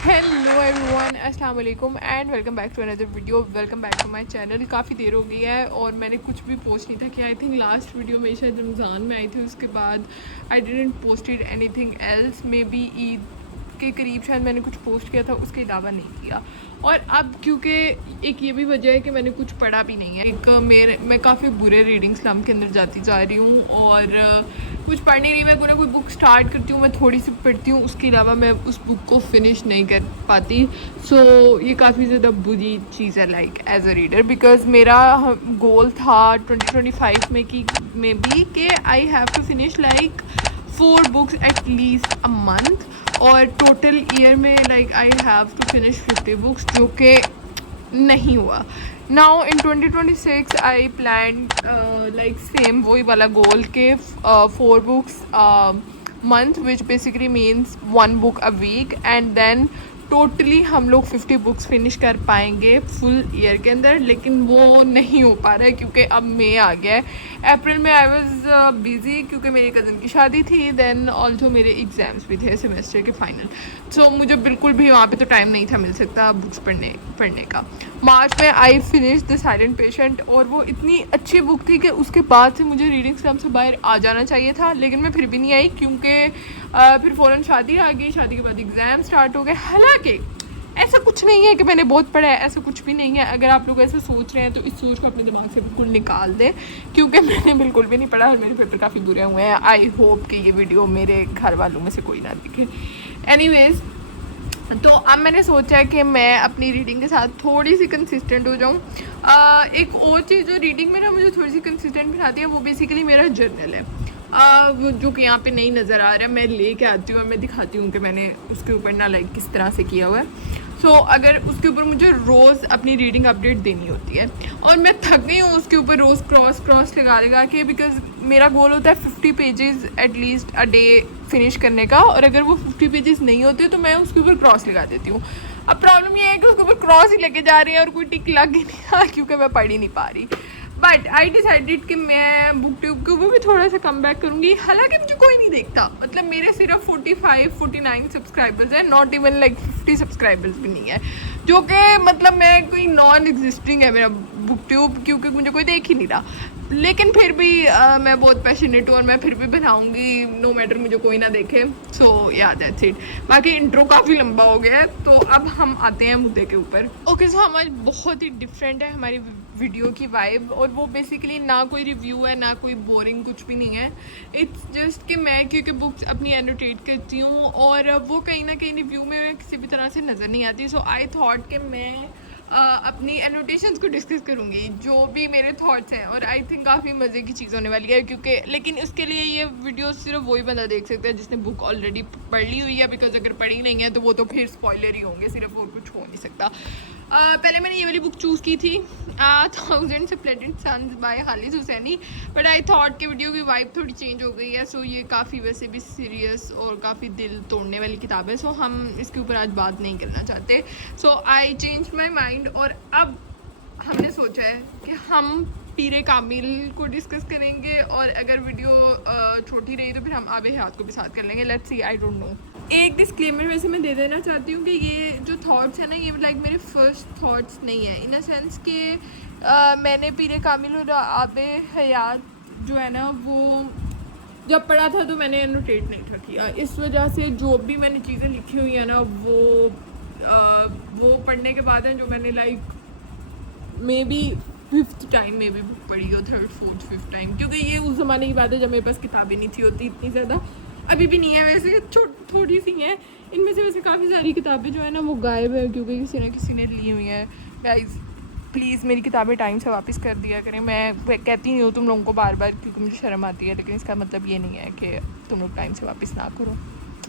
Hello everyone, अस्सलाम वालेकुम and welcome back to another video. Welcome back to my channel. काफ़ी देर हो गई है और मैंने कुछ भी पोस्ट नहीं था कि आई थिंक लास्ट वीडियो में शायद रमज़ान में आई थी, उसके बाद I didn't posted anything else. May be Eid के करीब शायद मैंने कुछ पोस्ट किया था, उसके अलावा नहीं किया। और अब क्योंकि एक ये भी वजह है कि मैंने कुछ पढ़ा भी नहीं है। एक मैं काफ़ी बुरे रीडिंग स्लम के अंदर जाती जा रही हूँ और कुछ पढ़ नहीं रही। मैं कोई बुक स्टार्ट करती हूँ, मैं थोड़ी सी पढ़ती हूँ, उसके अलावा मैं उस बुक को फिनिश नहीं कर पाती। ये काफ़ी ज़्यादा बुरी चीज़ है like as a reader, because मेरा गोल था 2025 में भी कि I have to finish like 4 books at least a month, और टोटल ईयर में like I have to finish 50 books, जो कि नहीं हुआ। Now in 2026 I plan like same वही वाला गोल के 4 books month, which basically means 1 book a week, and then totally हम लोग 50 बुक्स फिनिश कर पाएंगे फुल ईयर के अंदर। लेकिन वो नहीं हो पा रहा है क्योंकि अब मई आ गया है। अप्रैल में आई वाज बिज़ी क्योंकि मेरी कज़न की शादी थी, देन ऑल्सो मेरे एग्ज़ाम्स भी थे सेमेस्टर के फाइनल। मुझे बिल्कुल भी वहाँ पे तो टाइम नहीं था मिल सकता बुक्स पढ़ने का। मार्च में I finish the silent patient, और वो इतनी अच्छी बुक थी कि उसके बाद से मुझे रीडिंग स्लम से बाहर आ जाना चाहिए था, लेकिन मैं फिर भी नहीं आई क्योंकि फिर फ़ौरन शादी आ गई। शादी के बाद एग्ज़ाम स्टार्ट हो गए। हालांकि ऐसा कुछ नहीं है कि मैंने बहुत पढ़ा है, ऐसा कुछ भी नहीं है। अगर आप लोग ऐसे सोच रहे हैं तो इस सोच को अपने दिमाग से बिल्कुल निकाल दें, क्योंकि मैंने बिल्कुल भी नहीं पढ़ा और मेरे पेपर काफ़ी बुरे हुए हैं। आई होप कि ये वीडियो मेरे घर वालों में से कोई ना दिखे। एनीवेज़, तो अब मैंने सोचा है कि मैं अपनी रीडिंग के साथ थोड़ी सी कंसिस्टेंट हो जाऊँ। एक और चीज़ जो रीडिंग में ना मुझे थोड़ी सी कंसिस्टेंट बनाती है, वो बेसिकली मेरा जर्नल है। जो कि यहाँ पे नहीं नज़र आ रहा है, मैं लेके आती हूँ और मैं दिखाती हूँ कि मैंने उसके ऊपर ना लाइक किस तरह से किया हुआ है। अगर उसके ऊपर मुझे रोज़ अपनी रीडिंग अपडेट देनी होती है और मैं थक गई हूँ उसके ऊपर रोज़ क्रॉस लगा के, बिकॉज मेरा गोल होता है 50 pages at least a day finish करने का, और अगर वो 50 पेजेस नहीं होते तो मैं उसके ऊपर क्रॉस लगा देती हूँ। अब प्रॉब्लम ये है कि उसके ऊपर क्रॉस ही लेके जा रही है और कोई टिक लग ही नहीं रहा क्योंकि मैं पढ़ ही नहीं पा रही। बट आई डिसाइडेड कि मैं बुक ट्यूब के ऊपर भी थोड़ा सा कम बैक करूँगी। हालांकि मुझे कोई नहीं देखता, मतलब मेरे सिर्फ 45-49 सब्सक्राइबर्स हैं, नॉट इवन लाइक 50 सब्सक्राइबर्स भी नहीं है, जो कि मतलब मैं कोई नॉन एग्जिस्टिंग है मेरा बुक ट्यूब, क्योंकि मुझे कोई देख ही नहीं रहा। लेकिन फिर भी मैं बहुत पैशनेट हूँ और मैं फिर भी बनाऊँगी, नो मैटर मुझे कोई ना देखे। या दैट्स इट। बाकी इंट्रो काफ़ी लंबा हो गया है, तो अब हम आते हैं मुद्दे के ऊपर। ओके, हमारी बहुत ही डिफरेंट है हमारी वीडियो की वाइब, और वो बेसिकली ना कोई रिव्यू है ना कोई बोरिंग, कुछ भी नहीं है। इट्स जस्ट कि मैं क्योंकि बुक्स अपनी एनोटेट करती हूँ और वो कहीं ना कहीं रिव्यू में किसी भी तरह से नज़र नहीं आती। आई थॉट कि मैं अपनी एनोटेशंस को डिस्कस करूँगी, जो भी मेरे थॉट्स हैं, और आई थिंक काफ़ी मज़े की चीज़ होने वाली है क्योंकि लेकिन उसके लिए ये वीडियो सिर्फ वही बंदा देख सकता है जिसने बुक ऑलरेडी पढ़ ली हुई है, बिकॉज अगर पढ़ी नहीं है तो वो तो फिर स्पॉइलर ही होंगे, सिर्फ और कुछ हो नहीं सकता। पहले मैंने ये वाली बुक चूज़ की थी 1000 splendid sons by Khaled Hosseini, but I thought कि वीडियो की वाइब थोड़ी चेंज हो गई है। ये काफ़ी वैसे भी सीरियस और काफ़ी दिल तोड़ने वाली किताब है, हम इसके ऊपर आज बात नहीं करना चाहते। आई चेंज माई माइंड, और अब हमने सोचा है कि हम पीरे कामिल को डिस्कस करेंगे, और अगर वीडियो छोटी रही तो फिर हम आबे हयात को भी साथ कर लेंगे। Let's see, I don't know. एक डिस्क्लेमर वैसे मैं दे देना चाहती हूँ कि ये जो थॉट्स हैं ना, ये लाइक मेरे फर्स्ट थॉट्स नहीं है, इन अ सेंस कि मैंने पीरे कामिल और आबे हयात जो है ना, वो जब पढ़ा था तो मैंने एनोटेट नहीं था किया। इस वजह से जो भी मैंने चीज़ें लिखी हुई हैं ना, वो पढ़ने के बाद है जो मैंने like may be 5th time में भी बुक पढ़ी हो, 3rd 4th 5th टाइम, क्योंकि ये उस ज़माने की बात है जब मेरे पास किताबें नहीं थी होती इतनी ज़्यादा। अभी भी नहीं है वैसे, थोड़ी सी हैं। इनमें से वैसे काफ़ी सारी किताबें जो है ना वो गायब है क्योंकि किसी न किसी ने ली हुई हैं। गाइस प्लीज़ मेरी किताबें टाइम से वापस कर दिया करें। मैं कहती नहीं हूँ तुम लोगों को बार बार क्योंकि मुझे शर्म आती है, लेकिन इसका मतलब ये नहीं है कि तुम लोग टाइम से वापस ना करो।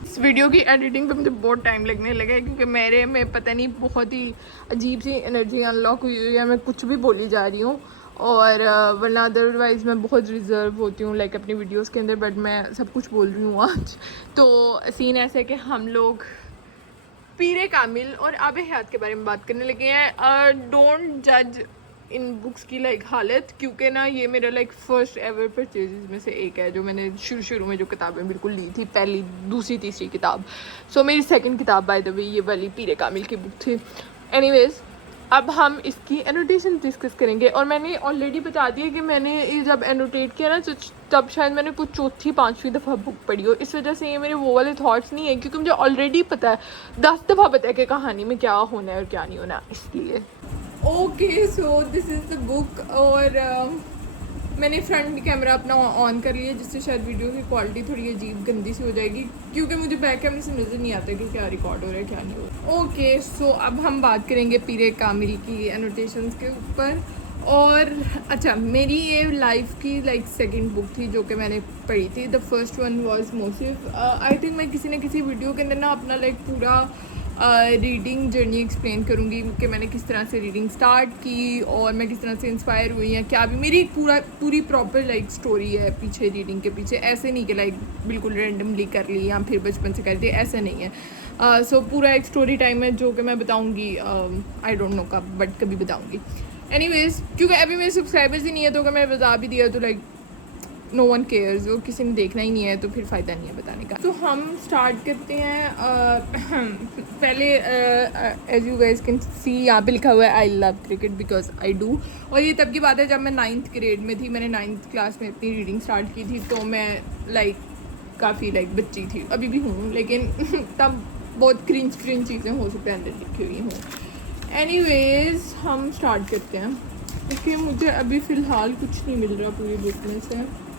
इस वीडियो की एडिटिंग पे मुझे बहुत टाइम लगने लगा है क्योंकि मेरे में पता नहीं बहुत ही अजीब सी एनर्जी अनलॉक हुई हुई है, मैं कुछ भी बोली जा रही हूँ, और वरना अदरवाइज़ मैं बहुत रिजर्व होती हूँ लाइक अपनी वीडियोस के अंदर, बट मैं सब कुछ बोल रही हूँ आज। सीन ऐसा है कि हम लोग पीरे कामिल और आबे हयात के बारे में बात करने लगे हैं। डोंट जज इन बुक्स की लाइक हालत, क्योंकि ना ये मेरा लाइक फर्स्ट एवर परचेजेस में से एक है जो मैंने शुरू में जो किताबें बिल्कुल ली थी, पहली दूसरी तीसरी किताब। सो मेरी सेकंड किताब बाय द वे ये वाली पीरे कामिल की बुक थी। एनीवेज अब हम इसकी एनोटेशन डिस्कस करेंगे। और मैंने ऑलरेडी बता दिया कि मैंने ये जब एनोटेट किया ना तो तब शायद मैंने कुछ चौथी पाँचवीं दफ़ा बुक पढ़ी हो, इस वजह से ये मेरे वो वाले थॉट्स नहीं है, क्योंकि मुझे ऑलरेडी पता है 10 दफ़ा पता है कि कहानी में क्या होना है और क्या नहीं होना, इसलिए। Okay so this is the book. और मैंने फ्रंट कैमरा अपना ऑन कर लिया, जिससे शायद वीडियो की क्वालिटी थोड़ी अजीब गंदी सी हो जाएगी, क्योंकि मुझे बैक कैमरे से नज़र नहीं आता कि क्या रिकॉर्ड हो रहा है क्या नहीं हो रहा। ओके सो अब हम बात करेंगे पीरे कामिल की एनोटेशंस के ऊपर। और अच्छा, मेरी ये लाइफ की लाइक सेकंड बुक थी जो कि मैंने पढ़ी थी। द फर्स्ट वन वाज मोसिफ। आई थिंक मैं किसी न किसी वीडियो के अंदर ना अपना लाइक पूरा रीडिंग जर्नी एक्सप्लेन करूँगी कि मैंने किस तरह से रीडिंग स्टार्ट की और मैं किस तरह से इंस्पायर हुई या क्या भी। मेरी एक पूरी प्रॉपर लाइक स्टोरी है पीछे, रीडिंग के पीछे। ऐसे नहीं कि लाइक बिल्कुल रैंडमली कर ली या फिर बचपन से कर दी, ऐसा नहीं है। सो पूरा एक स्टोरी टाइम है जो कि मैं बताऊँगी, आई डोंट नो कब, बट कभी बताऊँगी। एनीवेज क्योंकि अभी मेरे सब्सक्राइबर्स ही नहीं है, तो अगर मैं बता भी दिया तो लाइक नो वन केयर्स, वो किसी ने देखना ही नहीं है, तो फिर फ़ायदा नहीं है बताने का। तो हम स्टार्ट करते हैं। पहले as you guys can see यहाँ पे लिखा हुआ है I love cricket because I do. और ये तब की बात है जब मैं 9th ग्रेड में थी। मैंने 9th क्लास में अपनी रीडिंग स्टार्ट की थी, तो मैं लाइक काफ़ी लाइक बच्ची थी, अभी भी हूँ, लेकिन तब बहुत क्रिंज चीज़ें हो सकते हैं अंदर लिखी हुई हूँ। एनीवेज हम स्टार्ट करते हैं, क्योंकि मुझे अभी फ़िलहाल कुछ नहीं मिल रहा पूरी बुक में से।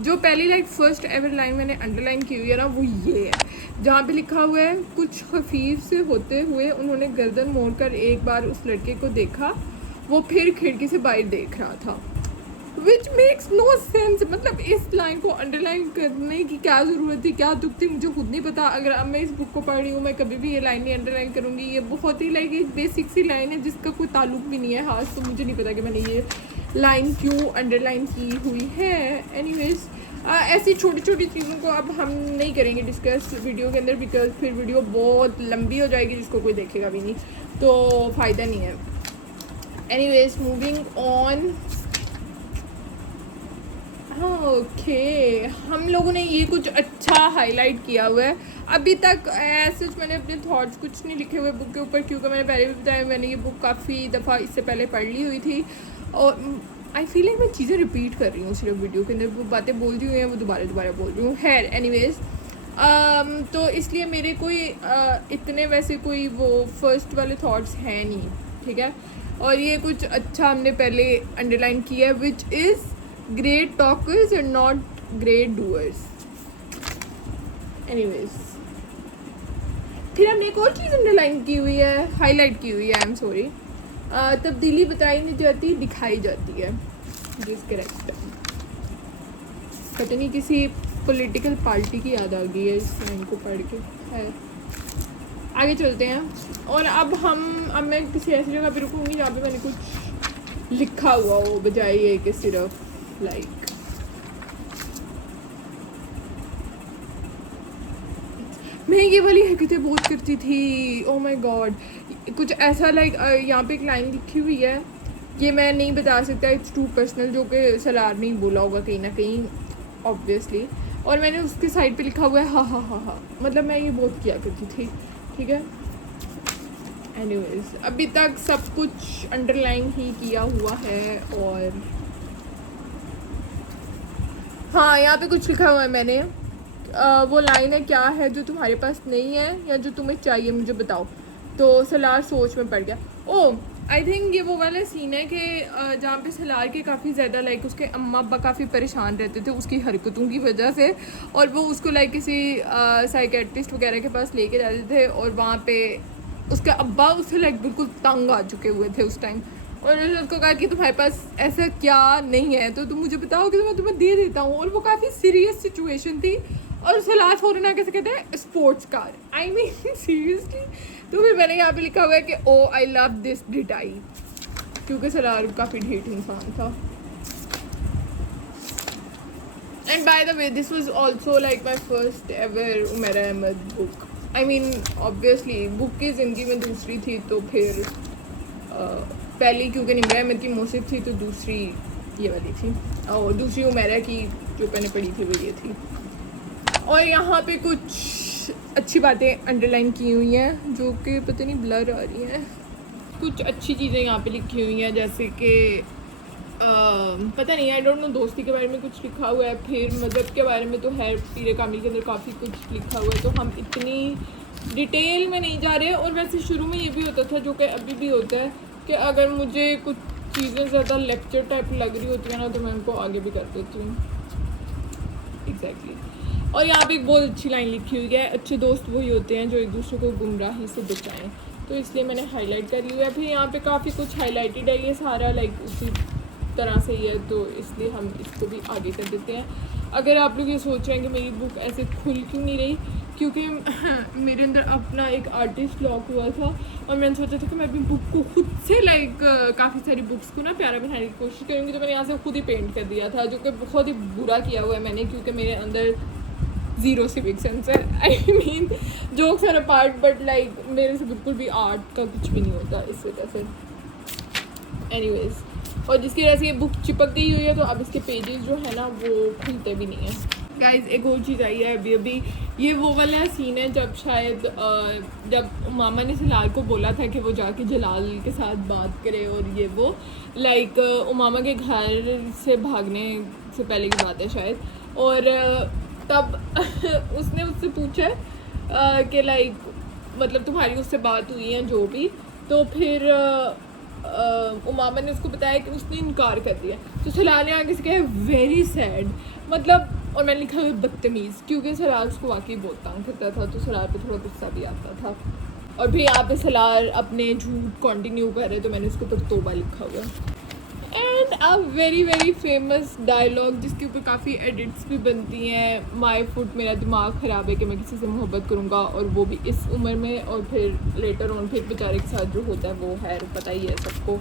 जो पहली लाइक फर्स्ट एवर लाइन मैंने अंडरलाइन की हुई है ना, वो ये है जहाँ पे लिखा हुआ है कुछ खफीफ से होते हुए उन्होंने गर्दन मोड़कर एक बार उस लड़के को देखा, वो फिर खिड़की से बाहर देख रहा था। Which makes no sense. मतलब इस लाइन को अंडरलाइन करने की क्या ज़रूरत थी, क्या दुख थी, मुझे खुद नहीं पता। अगर अब मैं इस बुक को पढ़ रही हूँ, मैं कभी भी ये लाइन नहीं अंडरलाइन करूँगी। ये बहुत ही लाइक एक बेसिक सी लाइन है जिसका कोई ताल्लुक भी नहीं है हाथ, तो मुझे नहीं पता कि मैंने ये लाइन क्यों अंडरलाइन की हुई है। एनीवेज ऐसी छोटी छोटी चीज़ों को अब हम नहीं करेंगे डिस्कस वीडियो के अंदर, बिकॉज फिर वीडियो बहुत लंबी हो जाएगी जिसको कोई देखेगा भी नहीं, तो फ़ायदा नहीं है। Anyways moving on. ओके हम लोगों ने ये कुछ अच्छा हाईलाइट किया हुआ है। अभी तक ऐसे मैंने अपने थॉट्स कुछ नहीं लिखे हुए बुक के ऊपर, क्योंकि मैंने पहले भी बताया मैंने ये बुक काफ़ी दफ़ा इससे पहले पढ़ ली हुई थी, और आई फील लाइक मैं चीज़ें रिपीट कर रही हूँ सिर्फ वीडियो के अंदर। वो बातें बोल रही हुई हैं वो दोबारा बोल रही हूँ। खैर एनीवेज तो इसलिए मेरे कोई इतने वैसे कोई वो फर्स्ट वाले थॉट्स हैं नहीं, ठीक है। और ये कुछ अच्छा हमने पहले अंडरलाइन किया है, which is great talkers and not great doers. Anyways फिर हमने एक और चीज़ अंडरलाइन की हुई है, हाईलाइट की हुई है, आई एम सॉरी। तब्दीली बताई नहीं जाती, दिखाई जाती है। जिस करेक्ट पता नहीं किसी पॉलिटिकल पार्टी की याद आ गई है इस लाइन को पढ़ के। है आगे चलते हैं। और अब मैं किसी ऐसी जगह पे रुकूंगी जहाँ पे मैंने कुछ लिखा हुआ हो, बजाय ये कि सिर्फ लाइक मैं ये वाली हरकतें बहुत करती थी। ओह माय गॉड, कुछ ऐसा लाइक यहाँ पे एक लाइन लिखी हुई है, ये मैं नहीं बता सकता, इट्स टू पर्सनल, जो कि सलार नहीं बोला होगा कहीं ना कहीं ऑब्वियसली। और मैंने उसके साइड पे लिखा हुआ है हा। मतलब मैं ये बहुत किया करती थी, ठीक है। एनीवेज अभी तक सब कुछ अंडरलाइन ही किया हुआ है। और हाँ यहाँ पे कुछ लिखा हुआ है मैंने, वो लाइन है क्या है जो तुम्हारे पास नहीं है या जो तुम्हें चाहिए मुझे बताओ। तो सलार सोच में पड़ गया। ओह आई थिंक ये वो वाला सीन है कि जहाँ पे सलार के काफ़ी ज़्यादा लाइक उसके अम्मा अब्बा काफ़ी परेशान रहते थे उसकी हरकतों की वजह से, और वो उसको लाइक किसी साइकेट्रिस्ट वगैरह के पास लेके जाते थे, और वहाँ पे उसके अब्बा उससे लाइक बिल्कुल तंग आ चुके हुए थे उस टाइम। और उन्होंने उसको कहा कि तुम्हारे पास ऐसा क्या नहीं है तो तुम मुझे बताओ कि मैं तुम्हें दे देता हूँ। और वो काफ़ी सीरियस सिचुएशन थी, और सलार फ़ौरन आके से कहते हैं sports car. I mean seriously. तो फिर मैंने यहाँ पे लिखा हुआ है कि ओ आई लव दिस ढिटाई, क्योंकि सलार काफ़ी ढीठ इंसान था। And by the way this was also like my first ever Umera Ahmed book. I mean obviously book की ज़िंदगी में दूसरी थी, तो फिर पहली क्योंकि निम्रा अहमद की मोसिफ थी, तो दूसरी ये वाली थी, और दूसरी उमेरा की जो मैंने पढ़ी थी वो ये थी। और यहाँ पे कुछ अच्छी बातें अंडरलाइन की हुई हैं जो कि पता नहीं ब्लर आ रही हैं। कुछ अच्छी चीज़ें यहाँ पे लिखी हुई हैं, जैसे कि पता नहीं, आई डोंट नो, दोस्ती के बारे में कुछ लिखा हुआ है, फिर मज़हब के बारे में तो है, पीरे कामिल के अंदर काफ़ी कुछ लिखा हुआ है, तो हम इतनी डिटेल में नहीं जा रहे। और वैसे शुरू में ये भी होता था, जो कि अभी भी होता है, कि अगर मुझे कुछ चीज़ें ज़्यादा लेक्चर टाइप लग रही होती है ना, तो मैं उनको आगे भी कर देती हूँ। एग्जैक्टली। और यहाँ पे एक बहुत अच्छी लाइन लिखी हुई है, अच्छे दोस्त वही होते हैं जो एक दूसरे को गुमराही से बचाएं, तो इसलिए मैंने हाईलाइट कर लिया है। फिर यहाँ पे काफ़ी कुछ हाईलाइटेड है, ये सारा लाइक उसी तरह से ही है, तो इसलिए हम इसको भी आगे कर देते हैं। अगर आप लोग ये सोच रहे हैं कि मेरी बुक ऐसे खुल क्यों नहीं रही, क्योंकि मेरे अंदर अपना एक आर्टिस्ट लॉक हुआ था, और मैंने सोचा था कि मैं अपनी बुक को खुद से लाइक काफ़ी सारी बुक्स को ना प्यारा बनाने की कोशिश करूँगी, तो मैंने यहाँ से खुद ही पेंट कर दिया था, जो कि बहुत ही बुरा किया हुआ है मैंने, क्योंकि मेरे अंदर ज़ीरो सिविक सेंस है। I mean jokes are apart, but like मेरे से बिल्कुल भी आर्ट का कुछ भी नहीं होता इस वजह से। एनीवेज, और जिसकी वजह से ये बुक चिपक गई हुई है, तो अब इसके पेजेस जो है ना वो खुलते भी नहीं हैं। गाइज एक और चीज़ आई है अभी, ये वो वाला सीन है जब शायद जब मामा ने सलार को बोला था कि वो जाके जलाल के साथ बात करे, और ये वो लाइक उमामा के घर से भागने से पहले की बात है शायद, और तब उसने उससे पूछा कि लाइक मतलब तुम्हारी उससे बात हुई है जो भी, तो फिर उमामा ने उसको बताया कि उसने इनकार कर दिया, तो सलार ने आगे से कहा वेरी सैड, मतलब, और मैंने लिखा हुआ बदतमीज़, क्योंकि सलार उसको वाकई बहुत तंग करता था, तो सलार पे थोड़ा गुस्सा भी आता था। और फिर यहाँ पे सलार अपने झूठ कंटिन्यू कर रहे, तो मैंने उसके ऊपर तोबा लिखा हुआ। And a very very famous dialogue जिसके ऊपर काफ़ी एडिट्स भी बनती हैं, माई फुट, मेरा दिमाग ख़राब है कि मैं किसी से मोहब्बत करूँगा, और वो भी इस उम्र में, और फिर लेटर ऑन फिर बेचारे के साथ जो होता है वो है पता ही है सबको।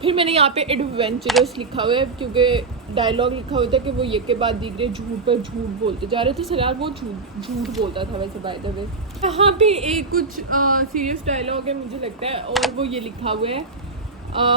फिर मैंने यहाँ पे एडवेंचरस लिखा हुआ है, क्योंकि डायलॉग लिखा हुआ था कि वो ये के बाद दीगरे झूठ पर झूठ बोलते जा रहे थे, सलार वो झूठ बोलता था वैसे बाय द वे। यहाँ पे एक कुछ सीरियस डायलॉग है मुझे लगता है, और वो ये लिखा हुआ है,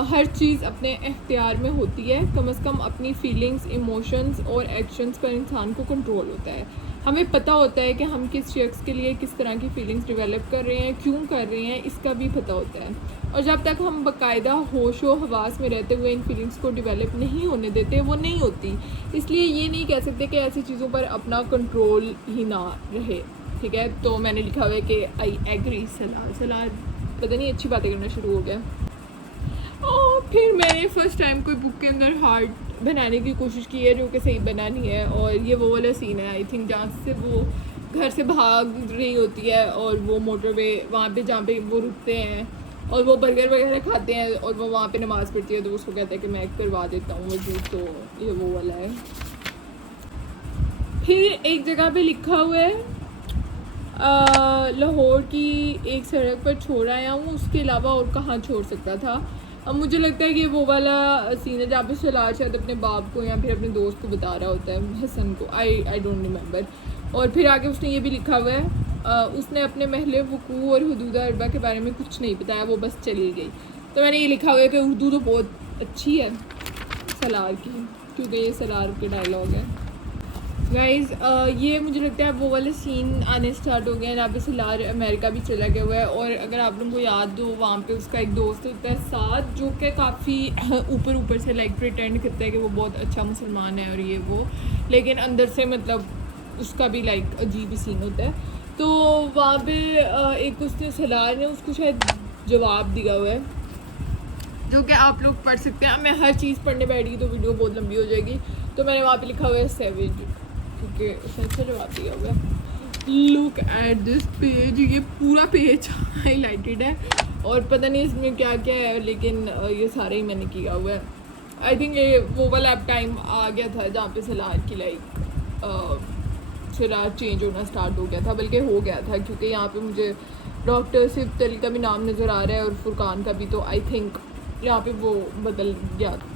हर चीज़ अपने इख्तियार में होती है, कम से कम अपनी फीलिंग्स, इमोशंस और एक्शंस पर इंसान को कंट्रोल होता है। हमें पता होता है कि हम किस शख्स के लिए किस तरह की फीलिंग्स डेवलप कर रहे हैं, क्यों कर रहे हैं, इसका भी पता होता है। और जब तक हम बाकायदा होश व हवास में रहते हुए इन फीलिंग्स को डेवलप नहीं होने देते, वो नहीं होती। इसलिए ये नहीं कह सकते कि ऐसी चीज़ों पर अपना कंट्रोल ही ना रहे, ठीक है। तो मैंने लिखा हुआ है कि आई एग्री सलार पता नहीं अच्छी बातें करना शुरू हो गया। और फिर मैंने फ़र्स्ट टाइम कोई बुक के अंदर हार्ट बनाने की कोशिश की है, जो कि सही बना नहीं है। और ये वो वाला सीन है आई थिंक जहाँ से वो घर से भाग रही होती है, और वो मोटरवे वहाँ पे जहाँ पे वो रुकते हैं, और वो बर्गर वगैरह खाते हैं, और वो वहाँ पे नमाज़ पढ़ती है, तो उसको कहता है कि मैं करवा देता हूँ वजू, तो ये वो वाला है। फिर एक जगह पे लिखा हुआ है लाहौर की एक सड़क पर छोड़ आया हूँ, उसके अलावा और कहाँ छोड़ सकता था। अब मुझे लगता है कि वो वाला सीन है जहाँ पे सलार शायद अपने बाप को या फिर अपने दोस्त को बता रहा होता है, हसन को, आई डोंट रिमेंबर। और फिर आगे उसने ये भी लिखा हुआ है, उसने अपने महल वकू और हदूद अरबा के बारे में कुछ नहीं बताया, वो बस चली गई। तो मैंने ये लिखा हुआ है कि उर्दू तो बहुत अच्छी है सलार की, क्योंकि ये सलार के डायलॉग है। गाइज ये मुझे लगता है वो वाले सीन आने स्टार्ट हो गए हैं जहाँ पे सलार अमेरिका भी चला गया हुआ है। और अगर आप लोगों को याद हो, वहाँ पे उसका एक दोस्त होता है साथ, जो कि काफ़ी ऊपर से लाइक प्रिटेंड करता है कि वो बहुत अच्छा मुसलमान है और ये वो, लेकिन अंदर से मतलब उसका भी लाइक अजीब ही सीन होता है। तो वहाँ पे एक उसने सलार ने उसको शायद जवाब दिया हुआ है, जो कि आप लोग पढ़ सकते हैं। मैं हर चीज़ पढ़ने बैठी तो वीडियो बहुत लंबी हो जाएगी, तो मैंने वहाँ पे लिखा हुआ है सेवेज, क्योंकि उसने अच्छा जवाब दिया हुआ है। लुक एट दिस पेज, ये पूरा पेज हाईलाइटेड है, और पता नहीं इसमें क्या क्या है, लेकिन ये सारे ही मैंने किया हुआ है। आई थिंक ये वो वाला अब टाइम आ गया था जहाँ पे सलार की लाइक सलार चेंज होना स्टार्ट हो गया था, बल्कि हो गया था, क्योंकि यहाँ पे मुझे डॉक्टर सिफ तली का भी नाम नज़र आ रहा है और फुरकान का भी, तो आई थिंक यहाँ पे वो बदल गया है।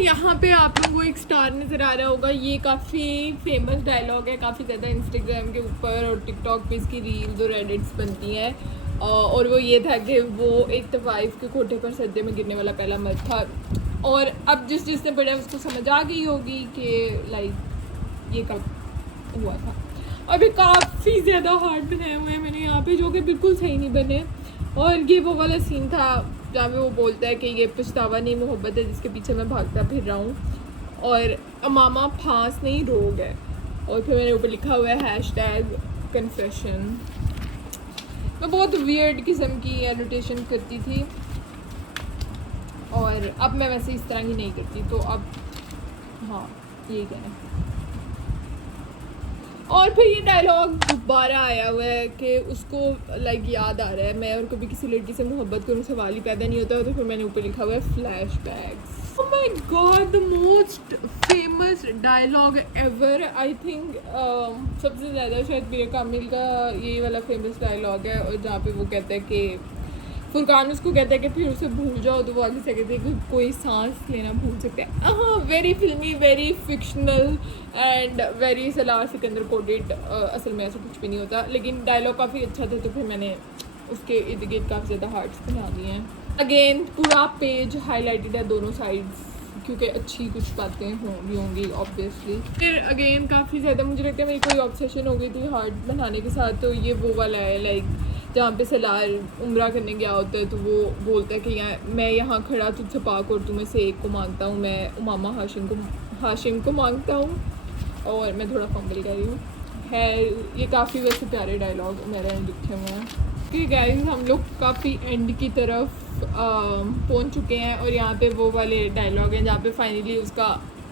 यहाँ पे आप लोगों को एक स्टार नज़र आ रहा होगा, ये काफ़ी फेमस डायलॉग है, काफ़ी ज़्यादा इंस्टाग्राम के ऊपर और टिकटॉक पे इसकी रील्स और एडिट्स बनती हैं। और वो ये था कि वो एक तवाइफ के कोठे पर सज्जे में गिरने वाला पहला मर्द था। और अब जिसने पढ़ा उसको समझ आ गई होगी कि लाइक ये कब हुआ था। अभी काफ़ी ज़्यादा हार्ड बनाए हुए हैं मैंने यहाँ पे, जो कि बिल्कुल सही नहीं बने। और ये वो वाला सीन था जहाँ पे वो बोलता है कि ये पछतावा नहीं मोहब्बत है जिसके पीछे मैं भागता फिर रहा हूँ, और अमामा फांस नहीं रोग है। और फिर मैंने ऊपर लिखा हुआ है #कन्फेशन। मैं बहुत वियर्ड किस्म की एनोटेशन करती थी और अब मैं वैसे इस तरह की नहीं करती, तो अब हाँ यही कहना। और फिर ये डायलॉग दोबारा आया हुआ है कि उसको लाइक याद आ रहा है मैं और कभी किसी लड़की से मोहब्बत करूँ, सवाल ही पैदा नहीं होता। तो फिर मैंने ऊपर लिखा हुआ है flashbacks. Oh my god, the most famous dialogue ever. I think सबसे ज़्यादा शायद मीर कामिल का यही वाला फेमस डायलॉग है, और जहाँ पे वो कहता है कि फुरकान उसको कहता है कि फिर उसे भूल जाओ, तो वो आगे से कहते हैं कि कोई सांस लेना भूल सकते हैं। हाँ, वेरी फिल्मी, very fictional and very Salaar Sikandar coded. असल में ऐसा कुछ भी नहीं होता, लेकिन डायलॉग काफ़ी अच्छा था, तो फिर मैंने उसके इर्द गिर्द काफ़ी ज़्यादा हार्ट्स बना दिए हैं। अगेन पूरा पेज हाईलाइटेड है दोनों साइड्स, क्योंकि अच्छी कुछ बातें होंगी ऑब्वियसली। फिर अगेन काफ़ी ज़्यादा मुझे लगता है मेरी कोई ऑब्सेशन हो गई थी हार्ट बनाने के साथ, तो ये वो वाला है लाइक जहाँ पे सलार उम्रा करने गया होता है, तो वो बोलता है कि मैं यहाँ खड़ा तुझसे पाक और तुम्हें से एक को मांगता हूँ, मैं उमामा हाशिम को मांगता हूँ। और मैं थोड़ा फंबल कर रही हूँ, है ये काफ़ी वैसे प्यारे डायलॉग मेरे लिखे हुए हैं। कि गाइस हम लोग काफ़ी एंड की तरफ पहुँच चुके हैं, और यहाँ पे वो वाले डायलॉग हैं जहाँ पे फाइनली उसका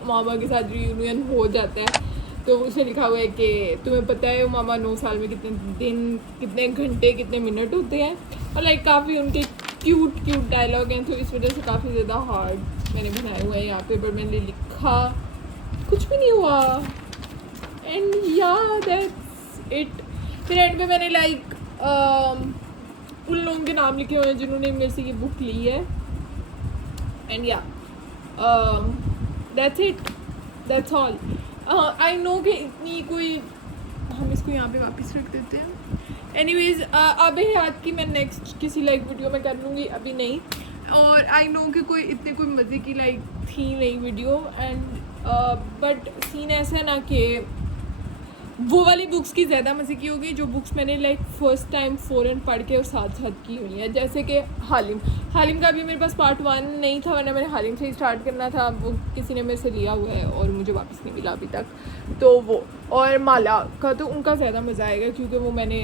मामा के साथ रियूनियन हो जाता है। तो उसे लिखा हुआ है कि तुम्हें पता है मामा 9 साल में कितने दिन, कितने घंटे, कितने मिनट होते हैं। और लाइक काफ़ी उनके क्यूट डायलॉग हैं, तो इस वजह से काफ़ी ज़्यादा हार्ड मैंने बनाए हुए हैं यहाँ पे, पर मैंने लिखा कुछ भी नहीं हुआ। एंड या दैट्स इट। फिर एंड में मैंने लाइक उन लोगों के नाम लिखे हुए हैं जिन्होंने मेरे से ये बुक ली है। एंड या that's it, that's all. I know कि इतनी कोई, हम इसको यहाँ पे वापस रख देते हैं। एनीवेज अब याद की मैं नेक्स्ट किसी लाइक वीडियो में कर लूँगी, अभी नहीं। और आई नो कि कोई इतने कोई मज़े की लाइक थी नहीं वीडियो, एंड बट सीन ऐसा है ना कि वो वाली बुक्स की ज़्यादा मज़े की होगी जो बुक्स मैंने लाइक फ़र्स्ट टाइम फ़ौरन पढ़ के और साथ साथ की हुई है। जैसे कि हालिम का भी मेरे पास पार्ट 1 नहीं था, वरना मैंने हालिम से ही स्टार्ट करना था। वो किसी ने मेरे से लिया हुआ है और मुझे वापस नहीं मिला अभी तक, तो वो। और माला का तो उनका ज़्यादा मज़ा आएगा क्योंकि वो मैंने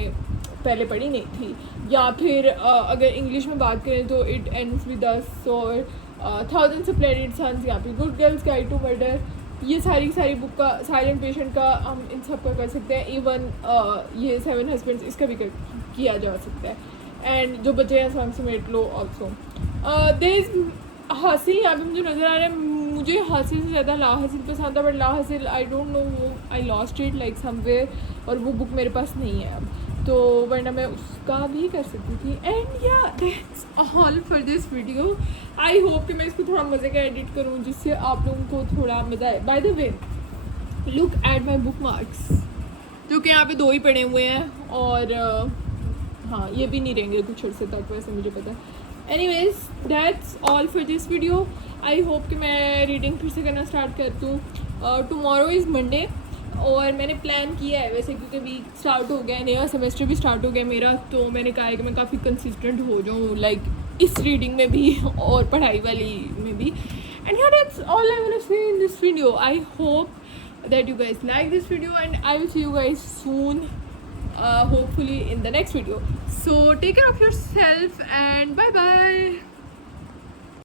पहले पढ़ी नहीं थी। या फिर अगर इंग्लिश में बात करें तो इट एंड्स विद अस और थाउजेंड्स ऑफ स्प्लेंडिड सन्स, या फिर good girls guide to murder, ये सारी बुक का, साइलेंट पेशेंट का हम इन सब का कर सकते हैं। इवन ये 7 हस्बैंड्स इसका भी किया जा सकता है। एंड जो बचे हैं सॉन्ग समेट लो ऑल्सो। देयर इज़ हासिल यहाँ पे मुझे नज़र आ रहा है। मुझे हासिल से ज़्यादा ला हासिल पसंद था, बट ला हासिल I don't know, I lost it like somewhere, और वो बुक मेरे पास नहीं है अब, तो वरना मैं उसका भी कर सकती थी। एंड या that's all for this video. I hope कि मैं इसको थोड़ा मज़े का एडिट करूँ जिससे आप लोगों को थोड़ा मज़ा आए। Bye the way, look at my book marks, जो कि यहाँ पे 2 ही पड़े हुए हैं, और हाँ ये भी नहीं रहेंगे कुछ अर्से तक, वैसे मुझे पता है। Anyways that's all for this video. I hope कि मैं रीडिंग फिर से करना स्टार्ट कर दूँ। टुमारो इज़ मंडे, और मैंने प्लान किया है वैसे, क्योंकि वीक स्टार्ट हो गया है, नया सेमेस्टर भी स्टार्ट हो गया मेरा, तो मैंने कहा है कि मैं काफ़ी कंसिस्टेंट हो जाऊँ लाइक इस रीडिंग में भी और पढ़ाई वाली में भी। And that's all I want to say in this video. I hope that you guys like this video, and I will see you guys soon, hopefully in the next video. So take care of yourself and bye bye.